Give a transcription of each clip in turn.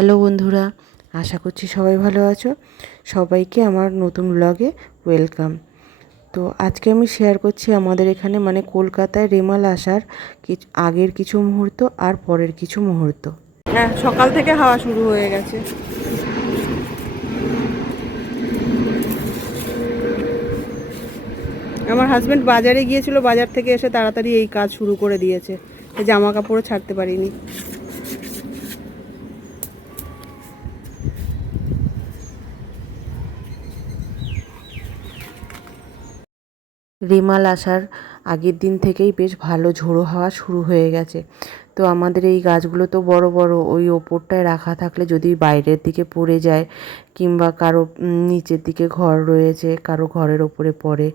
Hello বন্ধুরা, আশা করছি সবাই ভালো আছো। সবাইকে আমার নতুন ব্লগে ওয়েলকাম তো আজকে আমি শেয়ার করছি আমাদের এখানে মানে কলকাতায় রেমাল আসার কিছু আগের কিছু মুহূর্ত আর পরের কিছু মুহূর্ত। হ্যাঁ সকাল থেকে হাওয়া শুরু হয়ে গেছে। আমার হাজব্যান্ড বাজারে গিয়েছিল, বাজার থেকে এসে তাড়াতাড়ি এই কাজ শুরু করে দিয়েছে। জামা কাপড়ও ছাড়তে পারিনি। রেমাল আসার আগের দিন থেকেই বেশ ভালো ঝোড়ো হাওয়া শুরু হয়ে গেছে। তো আমাদের এই গাছগুলো তো বড় বড়, ওই ওপরটায় রাখা থাকলে যদি বাইরের দিকে পড়ে যায় কিংবা কারও নিচের দিকে ঘর রয়েছে, কারও ঘরের ওপরে পড়ে,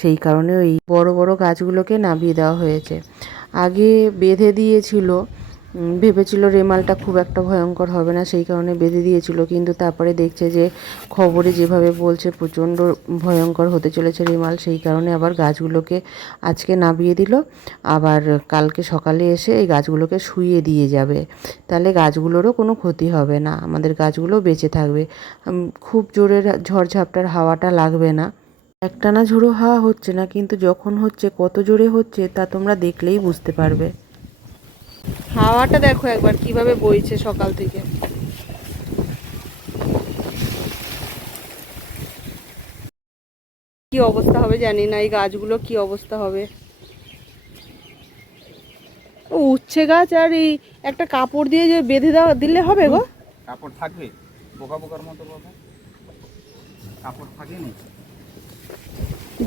সেই কারণে ওই বড় বড় গাছগুলোকে নামিয়ে দেওয়া হয়েছে। আগে বেঁধে দিয়েছিল ভেবেছিল রেমালটা খুব একটা ভয়ঙ্কর হবে না, সেই কারণে বেঁধে দিয়েছিল। কিন্তু তারপরে দেখছে যে খবরে যেভাবে বলছে, প্রচণ্ড ভয়ঙ্কর হতে চলেছে রেমাল, সেই কারণে আবার গাছগুলোকে আজকে নামিয়ে দিল। আবার কালকে সকালে এসে এই গাছগুলোকে শুইয়ে দিয়ে যাবে। তাহলে গাছগুলোরও কোনো ক্ষতি হবে না, আমাদের গাছগুলো বেঁচে থাকবে। খুব জোরে ঝড়ঝাপটার হাওয়াটা লাগবে না। একটানা ঝোড়ো হাওয়া হচ্ছে না, কিন্তু যখন হচ্ছে, কত জোরে হচ্ছে, তা তোমরা দেখলেই বুঝতে পারবে। হাওয়াটা দেখো একবার কীভাবে বইছে সকাল থেকে। কি অবস্থা হবে জানি না এই গাছগুলো কি অবস্থা হবে। ও উচ্ছে গাছ আর এই একটা কাপড় দিয়ে যে বেঁধে দেওয়া দিলে হবে গো? কাপড় থাকবে? পোকা পোকার মতো কাপড় থাকে নি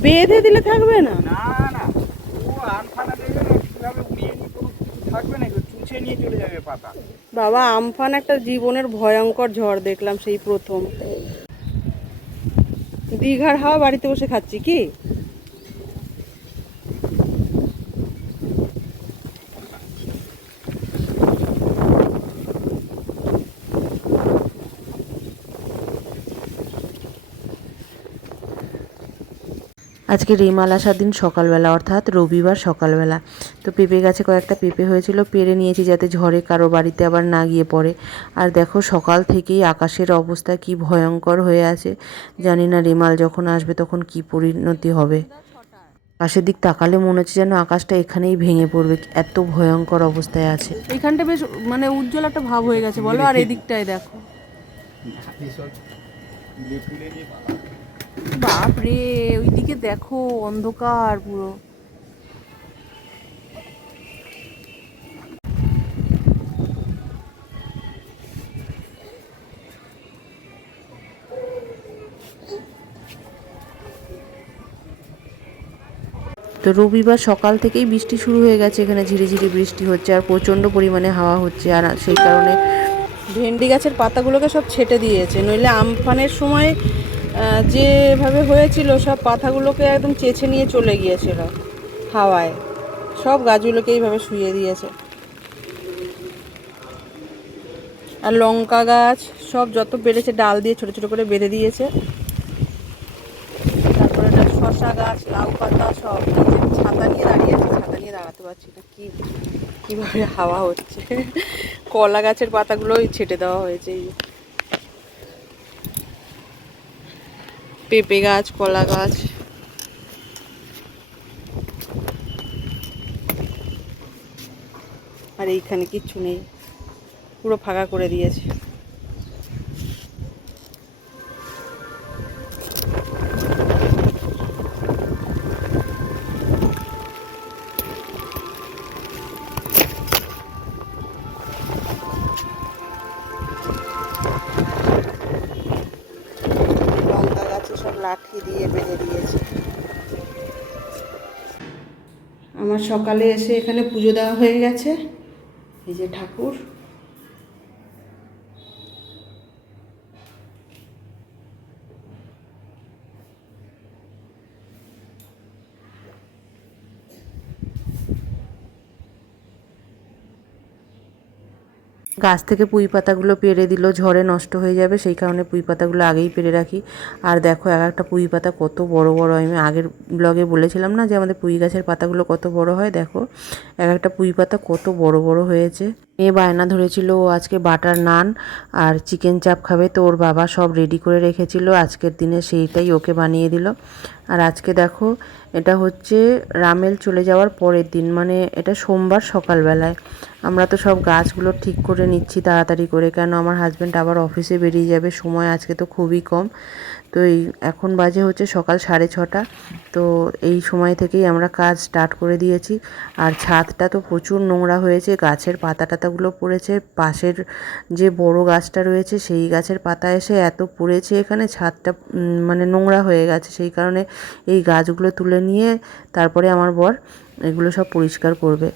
বেঁধে দিলে থাকবে না? না না ও আনফানা দেবে না কীভাবে উড়িয়ে নিয়ে কোনো কিছু থাকবে না বাবা, আমফান একটা জীবনের ভয়ঙ্কর ঝড় দেখলাম সেই প্রথম। দীঘার হাওয়া বাড়িতে বসে খাচ্ছি কি? আজকে রেমাল আসার দিন সকালবেলা অর্থাৎ রবিবার সকালবেলা। তো পেঁপে গাছে কয়েকটা পেঁপে হয়েছিল পেরে নিয়েছি যাতে ঝড়ে কারও বাড়িতে আবার না গিয়ে পড়ে। আর দেখো সকাল থেকেই আকাশের অবস্থা কি ভয়ঙ্কর হয়ে আছে। জানি না রেমাল যখন আসবে তখন কি পরিণতি হবে। আকাশের দিক তাকালে মনে হচ্ছে যেন আকাশটা এখানেই ভেঙে পড়বে এত ভয়ঙ্কর অবস্থায় আছে। এখানটা বেশ মানে উজ্জ্বল একটা ভাব হয়ে গেছে বলো আর এদিকটায় দেখো। বাপ রে ওইদিকে দেখো অন্ধকার পুরো। তো রবিবার সকাল থেকেই বৃষ্টি শুরু হয়ে গেছে, এখানে ঝিরিঝিরি বৃষ্টি হচ্ছে আর প্রচণ্ড পরিমাণে হাওয়া হচ্ছে আর সেই কারণে ভেন্ডি গাছের পাতাগুলোকে সব ছেটে দিয়েছে। নইলে আমফানের সময় যেভাবে হয়েছিল, সব পাতাগুলোকে একদম চেঁচে নিয়ে চলে গিয়েছিল হাওয়ায়। সব গাছগুলোকে এইভাবে শুয়ে দিয়েছে। আর লঙ্কা গাছ, সব যত বেড়েছে, ডাল দিয়ে ছোট ছোট করে বেঁধে দিয়েছে। তারপরে শশা গাছ, লাউ পাতা, সব। ছাতা নিয়ে দাঁড়িয়ে আছি, ছাতা নিয়ে দাঁড়াতে পারছি না। কি, কীভাবে হাওয়া হচ্ছে? কলা গাছের পাতাগুলোই ছেটে দেওয়া হয়েছে এই পেঁপে গাছ কলা গাছ। আর এইখানে কিচ্ছু নেই। পুরো ফাঁকা করে দিয়েছে। দিয়ে বেঁধে দিয়েছে। আমার সকালে এসে এখানে পুজো দেওয়া হয়ে গেছে। এই যে ঠাকুর। গাছ থেকে পুঁই পাতাগুলো পেরে দিল, ঝড়ে নষ্ট হয়ে যাবে, সেই কারণে পুঁই পাতাগুলো আগেই পেরে রাখি। আর দেখো, এক একটা পুঁই পাতা কত বড় বড়। আমি আগের ব্লগে বলেছিলাম না যে আমাদের পুঁই গাছের পাতাগুলো কত বড় হয়? দেখো, এক একটা পুঁই পাতা কত বড় বড় হয়েছে। মেয়ে বায়না ধরেছিল ও আজকে বাটার নান আর চিকেন চাপ খাবে, তো ওর বাবা সব রেডি করে রেখেছিল। আজকের দিনে সেইটাই ওকে বানিয়ে দিল। আর আজকে দেখো, এটা হচ্ছে রামেল চলে যাওয়ার পরের দিন মানে এটা সোমবার সকালবেলায়। আমরা তো সব গাছগুলো ঠিক করে নিচ্ছি তাড়াতাড়ি করে, কেন আমার হাজব্যান্ড আবার অফিসে বেরিয়ে যাবে? সময় আজকে তো খুবই কম। তো এই এখন বাজে হচ্ছে সকাল সাড়ে ছটা। তো এই সময় থেকেই আমরা কাজ স্টার্ট করে দিয়েছি। আর ছাদটা তো প্রচুর নোংরা হয়েছে, গাছের পাতা টাতাগুলো পড়েছে। পাশের যে বড় গাছটা রয়েছে, সেই গাছের পাতা এসে এত পড়েছে এখানে, ছাদটা মানে নোংরা হয়ে গেছে। সেই কারণে এই গাছগুলো তুলে নিয়ে তারপরে আমার বর এগুলো সব পরিষ্কার করবে।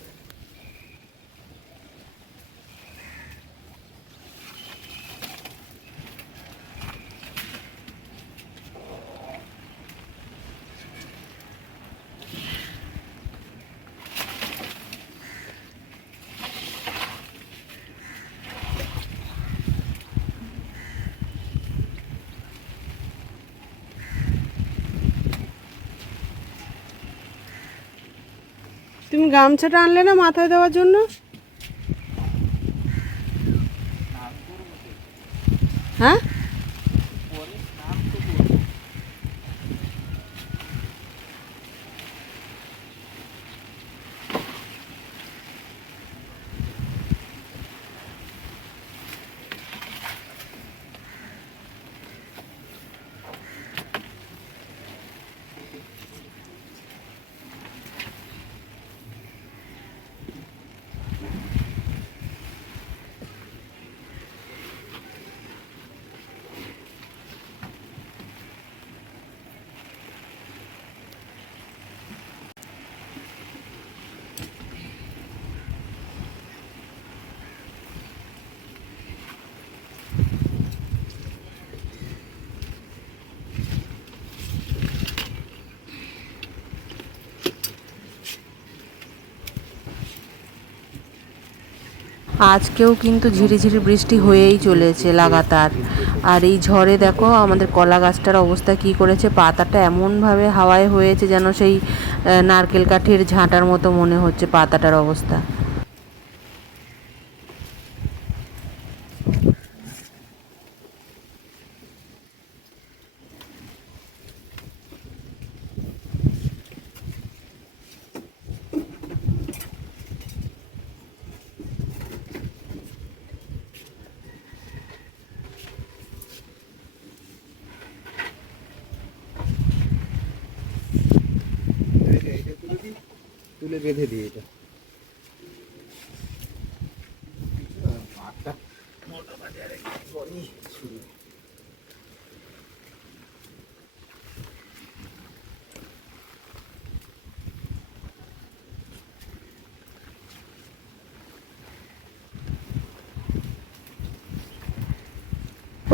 তুমি গামছাটা আনলে না মাথায় দেওয়ার জন্য? হ্যাঁ? আজকেও কিন্তু ঝিরিঝিরি বৃষ্টি হয়েই চলেছে লাগাতার। আর এই ঝড়ে দেখো আমাদের কলা গাছটার অবস্থা কি করেছে? পাতাটা এমনভাবে হাওয়ায় হয়েছে যেন সেই নারকেল কাঠের ঝাঁটার মতো মনে হচ্ছে পাতাটার অবস্থা। তুলে বেঁধে দিই এটা।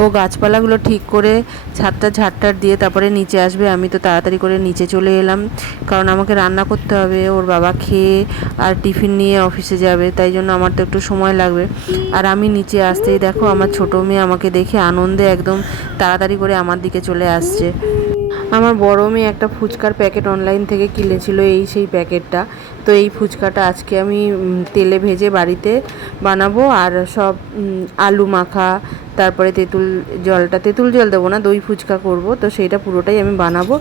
ও গাছপালাগুলো ঠিক করে ছাদটা ঝাড়টার দিয়ে তারপরে নিচে আসবে। আমি তো তাড়াতাড়ি করে নিচে চলে এলাম। কারণ আমাকে রান্না করতে হবে, ওর বাবা খেয়ে আর টিফিন নিয়ে অফিসে যাবে, তাই জন্য আমার তো একটু সময় লাগবে। আর আমি নিচে আসতেই দেখো, আমার ছোটো মেয়ে আমাকে দেখে আনন্দে একদম তাড়াতাড়ি করে আমার দিকে চলে আসছে। আমার বড় মেয়ে একটা ফুচকার প্যাকেট অনলাইন থেকে কিনেছিল এই সেই প্যাকেটটা। তো এই ফুচকাটা আজকে আমি তেলে ভেজে বাড়িতে বানাবো আর সব আলু মাখা, তারপরে তেঁতুল জলটা, তেঁতুল জল দেবো না, দই ফুচকা করব, তো সেইটা পুরোটাই আমি বানাবো।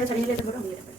உங்களை சமையல் கூட உங்களுக்கு